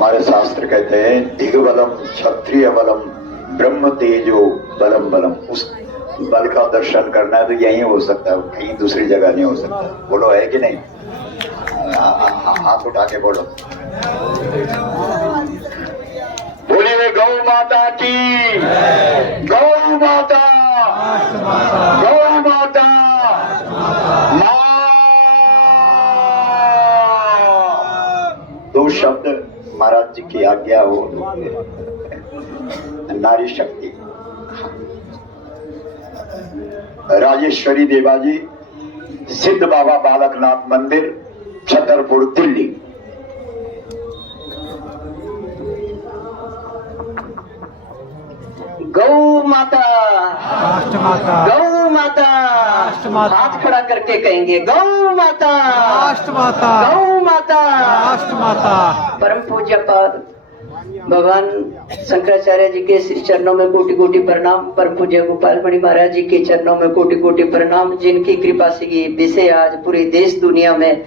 हमारे शास्त्र कहते हैं दिग्बलम क्षत्रिय बलम ब्रह्म तेजो बलम बलम। उस बल का दर्शन करना है तो यही हो सकता है, कहीं दूसरी जगह नहीं हो सकता। बोलो है कि नहीं? हाथ उठा के बोलो। बोलिए गौ माता की, गौ माता, गौ माता, माँ। दो शब्द महाराज जी की आज्ञा हो, नारी शक्ति। राजेश्वरी देवाजी, सिद्ध बाबा बालकनाथ मंदिर, छतरपुर, दिल्ली। गौ माता, गौ माता, हाथ खड़ा करके कहेंगे गौ माता, राष्ट्रमाता, गौ माता, राष्ट्रमाता। परम पूज्य पाद भगवान शंकराचार्य जी के श्री चरणों में कोटि कोटि प्रणाम। परम पूज्य गोपाल मणि महाराज जी के चरणों में कोटि कोटि प्रणाम, जिनकी कृपा से ये विषय आज पूरे देश दुनिया में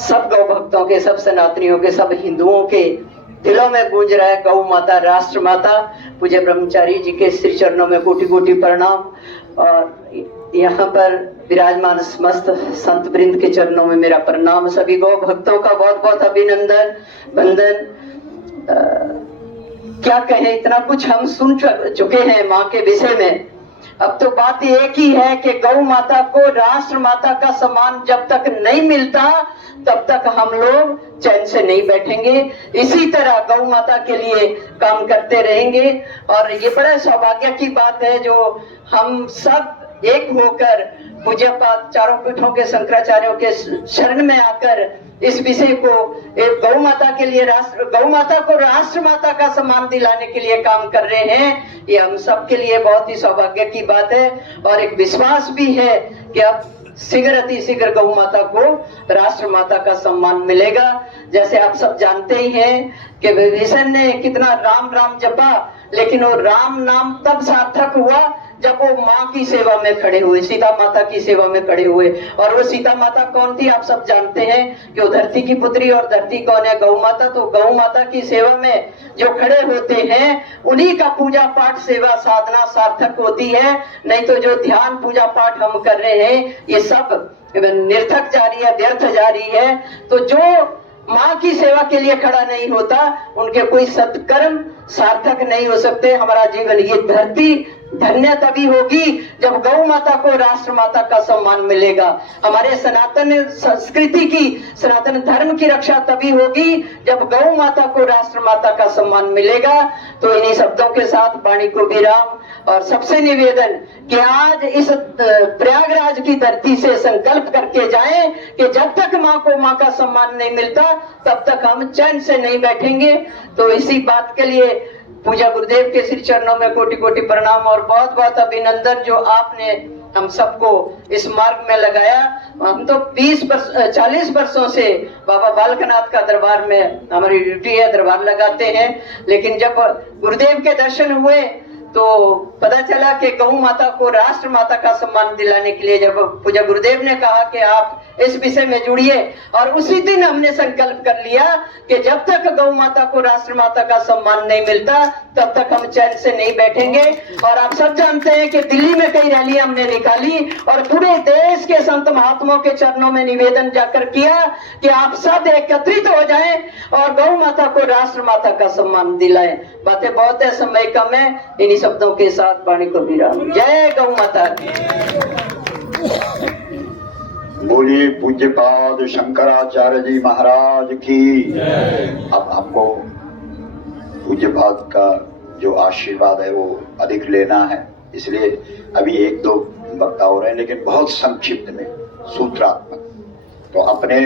सब गौ भक्तों के, सब सनातनियों के, सब हिंदुओं के दिलों में गूंज रहा है। गौ माता, राष्ट्र माता। पूज्य ब्रह्मचारी जी के श्री चरणों में कोटि कोटि प्रणाम। और यहाँ पर विराजमान समस्त संत वृंद के चरणों में मेरा प्रणाम। सभी गौ भक्तों का बहुत बहुत अभिनंदन, वंदन। क्या कहें, इतना कुछ हम सुन चुके हैं माँ के विषय में। अब तो बात एक ही है कि गौ माता को राष्ट्र माता का सम्मान जब तक नहीं मिलता तब तक हम लोग चैन से नहीं बैठेंगे। इसी तरह गौ माता के लिए काम करते रहेंगे। और ये बड़ा सौभाग्य की बात है जो हम सब एक होकर पूज्यपाद चारों पीठों के शंकराचार्यों के शरण में आकर इस विषय को एक गौ माता के लिए, गौ माता को राष्ट्र माता का सम्मान दिलाने के लिए काम कर रहे हैं। ये हम सब के लिए बहुत ही सौभाग्य की बात है। और एक विश्वास भी है कि अब शीघ्र अति शीघ्र गौ माता को राष्ट्र माता का सम्मान मिलेगा। जैसे आप सब जानते ही हैं कि विभीषण ने कितना राम राम जपा, लेकिन वो राम नाम तब सार्थक हुआ जब वो माँ की सेवा में खड़े हुए, सीता माता की सेवा में खड़े हुए। और वो सीता माता कौन थी आप सब जानते हैं कि वो धरती की पुत्री। और धरती कौन है? गौ माता। तो गौ माता की सेवा में जो खड़े होते हैं उन्हीं का पूजा पाठ, सेवा, साधना सार्थक होती है। नहीं तो जो ध्यान पूजा पाठ हम कर रहे हैं ये सब निर्थक जारी है, व्यर्थ जारी है। तो जो माँ की सेवा के लिए खड़ा नहीं होता उनके कोई सत्कर्म सार्थक नहीं हो सकते। हमारा जीवन, ये धरती धन्य तभी होगी जब गौ माता को राष्ट्र माता का सम्मान मिलेगा। हमारे सनातन संस्कृति की, सनातन धर्म की रक्षा तभी होगी जब गौ माता को राष्ट्र माता का सम्मान मिलेगा। तो इन्हीं शब्दों के साथ वाणी को विराम। और सबसे निवेदन कि आज इस प्रयागराज की धरती से संकल्प करके जाएं कि जब तक माँ को माँ का सम्मान नहीं मिलता तब तक हम चैन से नहीं बैठेंगे। तो इसी बात के लिए पूजा गुरुदेव के श्री चरणों में कोटि कोटि प्रणाम और बहुत बहुत अभिनंदन जो आपने हम सबको इस मार्ग में लगाया। हम तो 40 वर्षों से बाबा बालकनाथ का दरबार में हमारी ड्यूटी है, दरबार लगाते हैं। लेकिन जब गुरुदेव के दर्शन हुए तो पता चला कि गौ माता को राष्ट्र माता का सम्मान दिलाने के लिए जब पूजा गुरुदेव ने कहा कि आप इस विषय में जुड़िए, और उसी दिन हमने संकल्प कर लिया कि जब तक गौ माता को राष्ट्र माता का सम्मान नहीं मिलता तब तक हम चैन से नहीं बैठेंगे। और आप सब जानते हैं कि दिल्ली में कई रैलियां हमने निकाली और पूरे देश के संत महात्माओं के चरणों में निवेदन जाकर किया कि आप सब एकत्रित हो जाएं और गौ माता को राष्ट्र माता का सम्मान दिलाएं। बातें बहुत है, समय कम है, इन्हीं शब्दों के साथ वाणी को विराम। जय गौ माता की। बोलिए पूज्यपाद शंकराचार्य जी महाराज की। अब हमको पूज्यपाद का जो आशीर्वाद है वो अधिक लेना है, इसलिए अभी एक दो वक्ता हो रहे हैं लेकिन बहुत संक्षिप्त में, सूत्रात्मक। तो अपने